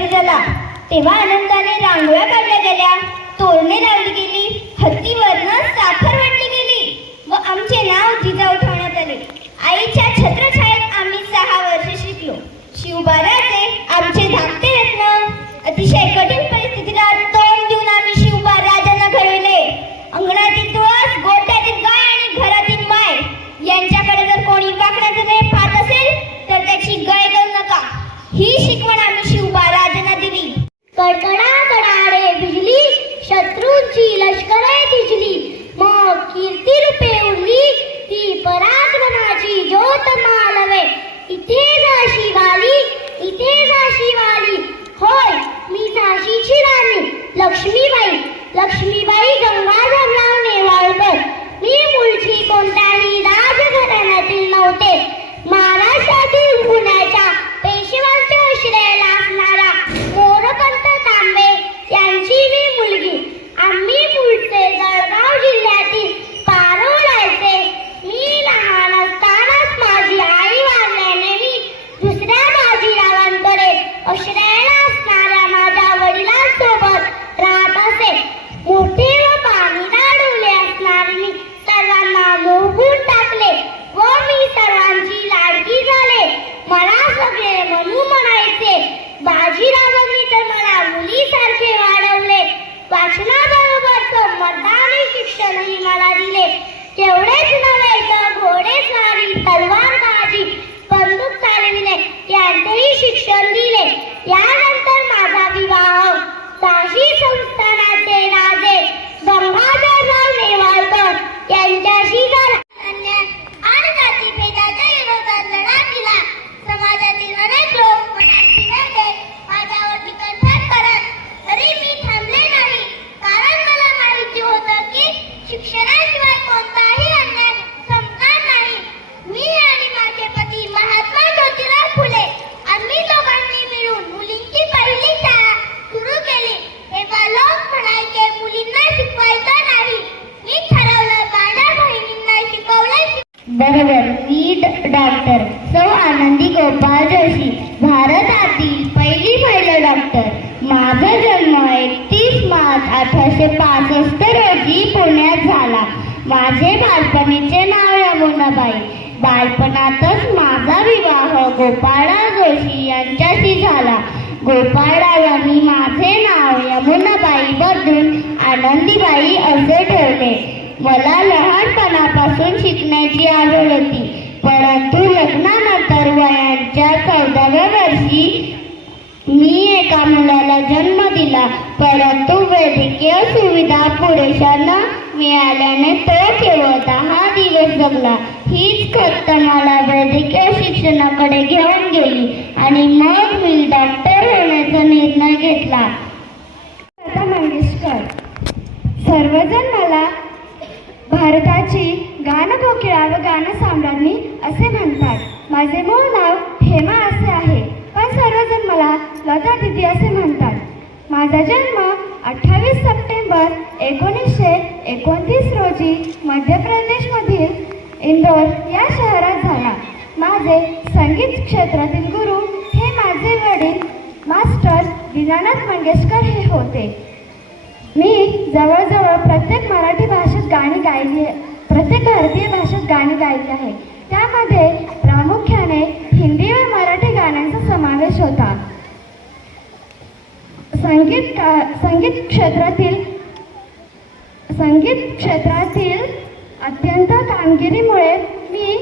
घरी झाला तेव्हा आनंदाने रांगोळ्या काढल्या गेल्या, तोरणे लावली गेली, हत्तीवरनं साखर वाटली गेली व आमचे नाव जिजाऊ ठेवण्यात आले. आईच्या छत्रछायेत आम्ही 6 वर्ष शिकलो. शिवबाराचे आमचे धाकटे रत्न. अतिशय कठीण परिस्थितीला तोंड देऊन आम्ही शिवबा राजांना घडवले. अंगणातील तुळस, गोठ्यातील गाय आणि घरातील माय यांच्याकडे जर कोणी वाकण्याचे पाहत असेल तर त्याची गय करू नका, ही शिकवण आम्ही शिवबा राजांना दिली. कडकडा कडाडे बिजली, शत्रूंची लष्करे धिजली, मग कीर्ती रूपे उरली ती पराक्रमाची ज्योत मालवे. इथे झाशी वाली, इथे झाशी वाली, होय मी झाशीची राणी लक्ष्मीबाई, लक्ष्मीबाई गंगाधरराव नेवाळकर. मी मूळची कोणत्याही राजघराण्यातील नव्हते. महाराष्ट्रातील पुण्याच्या पेशव्यांच्या आश्रयाला असणारा मोरपंत तांबे यांची मी मुलगी. आम्ही मूळचे जळगाव जिल्ह्यातील पारोळ्याचे. मी लहान असतानाच माझी आई वारल्याने मी दुसऱ्या बाजीरावांकडे आश्रयाला असणाऱ्या माझ्या वडिलांसोबत राहत असे. मोठे व पाणीदार डोले असणारे मी सर्वांना मोहून टाकले व मी सर्वांची लाडकी झाले. मला सगळे म्हणू म्हणायचे. बाजीरावांनी तर मला मुलीसारखे वाढवले. वाचनाबरोबरच मर्दानी शिक्षणही मला दिले. तेवढेच नव्हे तर घोडेस्वारी, तलवारबाजी, बंदूक चालविणे यांचेही शिक्षण दिले. यानंतर माझा विवाह झाशी संस्थानाचे राजे गंगाधरराव नेवाळकर यांच्याशी झाला. अन्याय आणि जातीभेदाच्या विरोधात लढा दिला. समाजातील अनेक लोक मनाची नेते माझ्यावर टीकास्वार करत, तरी मी थांबले नाही. कारण मला माहिती होतं की शिक्षणाशिवाय कोणताही अन्याय संपणार नाही. मी आणि माझे पती महात्मा ज्योतिराव फुले आम्ही दोघांनी मिळून मुलींची पहिली शाळा सुरू केली. तेव्हा लोक म्हणायचे मुलींना शिकवायचं नाही. मी ठरवलं माझ्या बहिणींना शिकवलं. बरोबर. मी डॉक्टर सौ आनंदी गोपाळ जोशी, भारतातील पहिली महिला डॉक्टर. माझा जन्म 31 मार्च 1865 रोजी पुण्यात झाला. माझे बालपणीचे नाव यमुनाबाई. बालपणातच माझा विवाह गोपाळराव जोशी यांच्याशी झाला. गोपाळरावांनी माझे नाव यमुनाबाई बदलून आनंदीबाई असे ठेवले. मला लहानपणापासून शिकण्याची आवड होती, परंतु लग्नानंतर वयाच्या 14व्या वर्षी मी एका मुलाला जन्म दिला. परंतु वैद्यकीय सुविधा पुरेशा न मिळाल्याने तो केवळ 10 दिवस जगला. हीच खंत मला वैद्यकीय शिक्षणाकडे घेऊन गेली आणि मग मी डॉक्टर होण्याचा निर्णय घेतला. लता मंगेशकर. सर्वजण मला भारताची गानकोकिळा व गानसम्राज्ञी असे म्हणतात. माझे मूळ नाव हेमा असे आहे, पण सर्वजण मला लता दीदी असे म्हणतात. माझा जन्म 28 सप्टेंबर 1929 रोजी मध्य प्रदेशमधील इंदोर या शहरात झाला. माझे संगीत क्षेत्रातील गुरु हे माझे वडील मास्टर दीनानाथ मंगेशकर हे होते. मी जवळजवळ प्रत्येक मराठी भाषेत गाणी गायली, प्रत्येक भारतीय भाषेत गाणी गायली आहे. त्यामध्ये प्रामुख्याने हिंदी व मराठी गाण्यांचा समावेश होता. संगीत क्षेत्रातील अत्यंत कामगिरीमुळे मी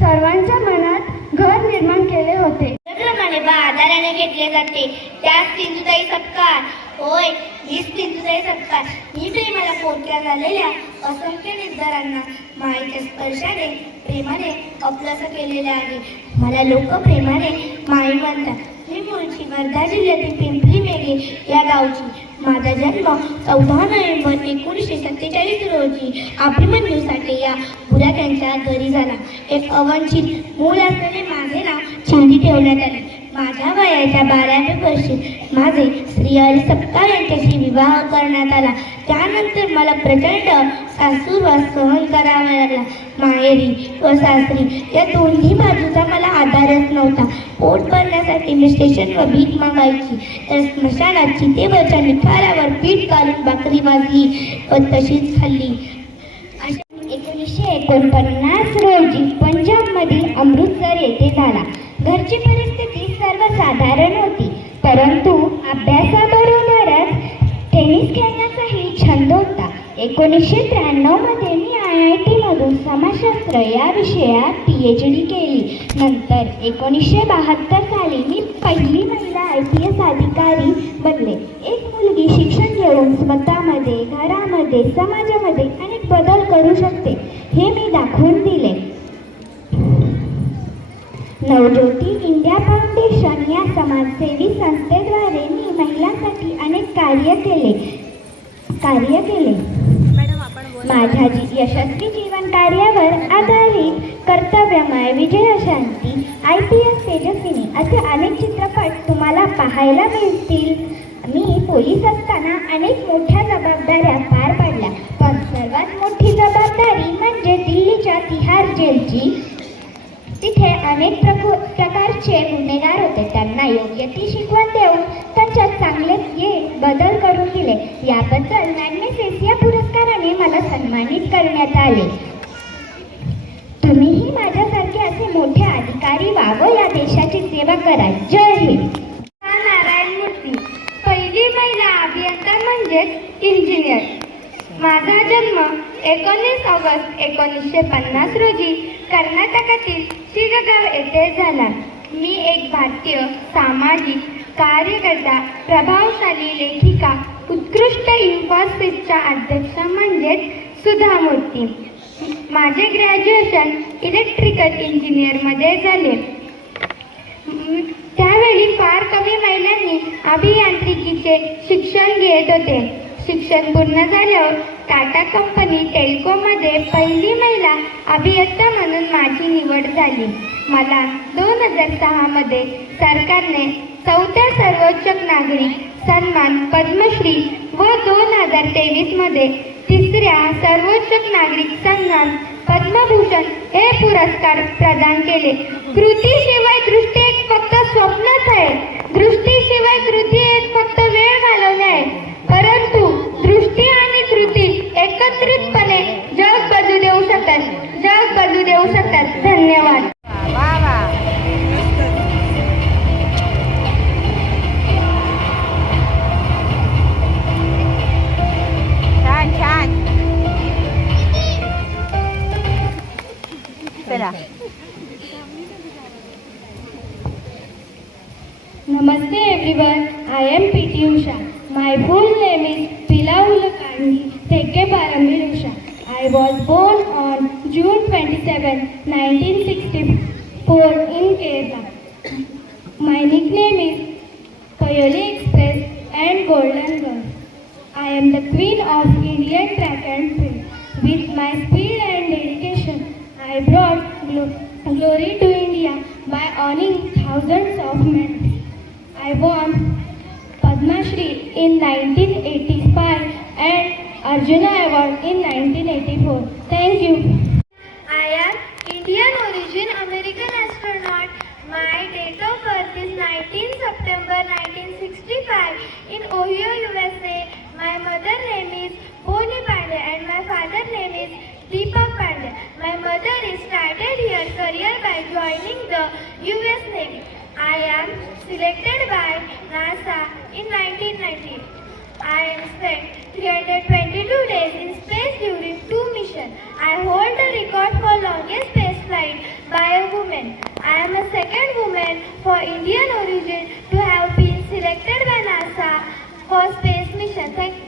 सर्वांच्या मनात घर निर्माण केले होते. त्याप्रमाणे आदराने घेतले जाते त्यास सिंधुताई सत्कार. होय, हीच सिंधुताई सत्कार. मी प्रेमाला पोचल्या झालेल्या असंख्य निर्धारांना मायेच्या स्पर्शाने प्रेमाने अपलस केलेले आहे. मला लोक प्रेमाने माई म्हणतात. मी मूळची वर्धा जिल्ह्यातील पिंपरी मेघे या गावची. माझा जन्म 14 नोव्हेंबर 1947 रोजी अभिमन्यू साठे या बुराक्यांच्या घरी झाला. एक अवंचित मूल असलेले माझे नाव चिंदी ठेवण्यात आले. माझ्या वयाच्या 12व्या वर्षी माझे श्री हरी सपकाळ यांच्याशी विवाह करण्यात आला. त्यानंतर मला प्रचंड सासूरवास सहन करावा लागला. माहेरी व सासरी या दोन्ही बाजूचा मला आधारच नव्हता. पोट भरण्यासाठी मी स्टेशनवर भीक मागायची, तर स्मशानात चितेवरच्या निखाऱ्यावर पीठ घालून भाकरी भाजली व तशीच खाल्ली. 1949 रोजी पंजाबमधील अमृतसर येथे झाला. घरची परिस्थिती सर्वसाधारण होती, परंतु अभ्यासाबरोबरच टेनिस खेळण्याचाही छंद होता. 1993 मध्ये मी IIT मधून समाजशास्त्र या विषयात PhD केली. नंतर 1972 साली मी पहिली महिला IPS अधिकारी बनले. एक मुलगी शिक्षण घेऊन स्वतःमध्ये, घरामध्ये, समाजामध्ये अनेक बदल करू शकते हे मी दाखवून दिले. नवज्योती इंडिया फाउंडेशन या समाजसेवी संस्थेद्वारे मी महिलांसाठी अनेक कार्य केले. माझ्या यशस्वी जीवन कार्यावर आधारित कर्तव्यमय, विजयशांती, IPS तेजस्विनी असे अनेक चित्रपट तुम्हाला पाहायला मिळतील. मी पोलीस असताना अनेक मोठ्या जबाबदाऱ्या पार पाडल्या, पण सर्वात मोठी जबाबदारी म्हणजे दिल्लीच्या तिहार जेलची. तिथे अनेक प्रकारचे गुन्हेगार होते. त्यांना योग्य ती शिकवण देऊन त्यांच्यात चांगले बदल करून दिले. याबद्दल मॅग्नेसेस या पुरस्काराने मला सन्मानित करण्यात आले. तुम्हीही माझ्यासारखे असे मोठे अधिकारी व्हावं, या देशाची सेवा करा. जय हिंद. नारायण मूर्ती, पहिली महिला अभियंता म्हणजेच इंजिनियर. माझा जन्म 19 ऑगस्ट 1950 रोजी कर्नाटकातील शिरगाव येथे झाला. मी एक भारतीय सामाजिक कार्यकर्ता, प्रभावशाली लेखिका, उत्कृष्ट इन्फोसिसच्या अध्यक्षा म्हणजेच सुधा मूर्ती. माझे ग्रॅज्युएशन इलेक्ट्रिकल इंजिनियरमध्ये झाले. त्यावेळी फार कमी महिलांनी अभियांत्रिकीचे शिक्षण घेत होते. शिक्षण पूर्ण झाल्यावर टाटा कंपनी टेल्कोमध्ये पहिली महिला अभियंता म्हणून माझी निवड झाली. मला 2006 मध्ये सरकारने 4थ्या सर्वोच्च नागरिक सन्मान पद्मश्री व 2023 मध्ये 3ऱ्या सर्वोच्च नागरिक सन्मान पद्मभूषण हे पुरस्कार प्रदान केले. कृतीशिवाय दृष्टी एक फक्त स्वप्नच आहे. दृष्टीशिवाय कृती एक फक्त वेळ घालवणे आहे. परंतु दृष्टी आणि कृती एकत्रितपणे जग बदलू देऊ शकतात. धन्यवाद. Namaste everyone, I am PT Usha. My full name is Pilaulakandi Thekeparambil Usha. I was born on June 27, 1964 in Kerala. My nickname is Payoli Express and Golden Girl. I am the queen of Indian track and field. With my speed and dedication, I brought glory to India by earning thousands of medals. I won Padma Shri in 1985 and Arjuna Award in 1984. Thank you. I am Indian origin American astronaut. My date of birth is 19 September 1965 in Ohio, USA. My mother name is Boni Pandey and my father name is Deepak Pandey. My mother started her career by joining the US Navy. I am selected by NASA in 1990. I spent 322 days in space during 2 missions. I hold the record for longest space flight by a woman. I am a second woman for Indian origin to have been selected by NASA for space mission. Thank you.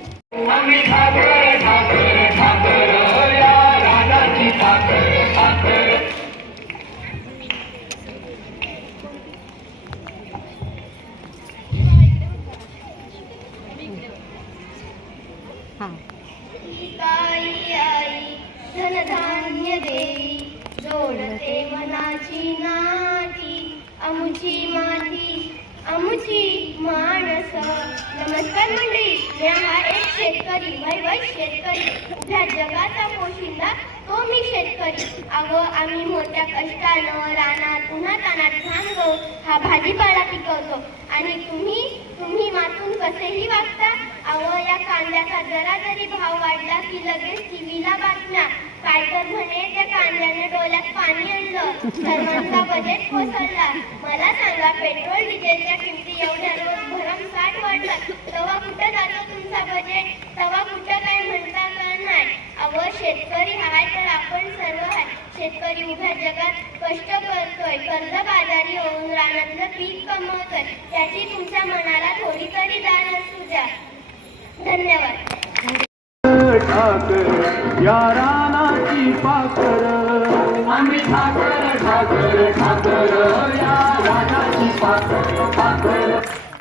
आई आई धनधान्य देई जोडते मनाची नाती अमुची माती अमुची माणस. नमस्कार मंडळी, मी हा एक शेतकरी, वैवट शेतकरी, उभ्या जगाचा पोशिंदा तो मी शेतकरी. आम्ही मोठ्या कष्टानं रानात उन्हातानात घाम गळून हा भाजीपाला पिकवतो आणि तुम्ही मातून कसेही वागता. या कांद्याचा जरा जरी भाव वाढला की लगेच टीव्हीला बातम्या. काय तर म्हणे त्या कांद्याने डोळ्यात पाणी आणलं, सर्वांचा बजेट कोसळला. मला सांगा, पेट्रोल डिझेलच्या किमती एवढ्या रोज भरमसाठ वाढतात, तेव्हा कुठं जातो तुमचा बजेट? तेव्हा कुठं काय म्हणता का नाही? शेतकरी हाय तर आपण सर्व हाय. शेतकरी उभ्या जगात कष्ट करतोय, कर्जबाजारी होऊन रानातलं पीक कमवतोय. त्याची तुमच्या मनाला थोडी तरी जाण असू द्या. धन्यवाद. ठाकर या रानाची पाखर, आम्ही ठाकर ठाकर ठाकर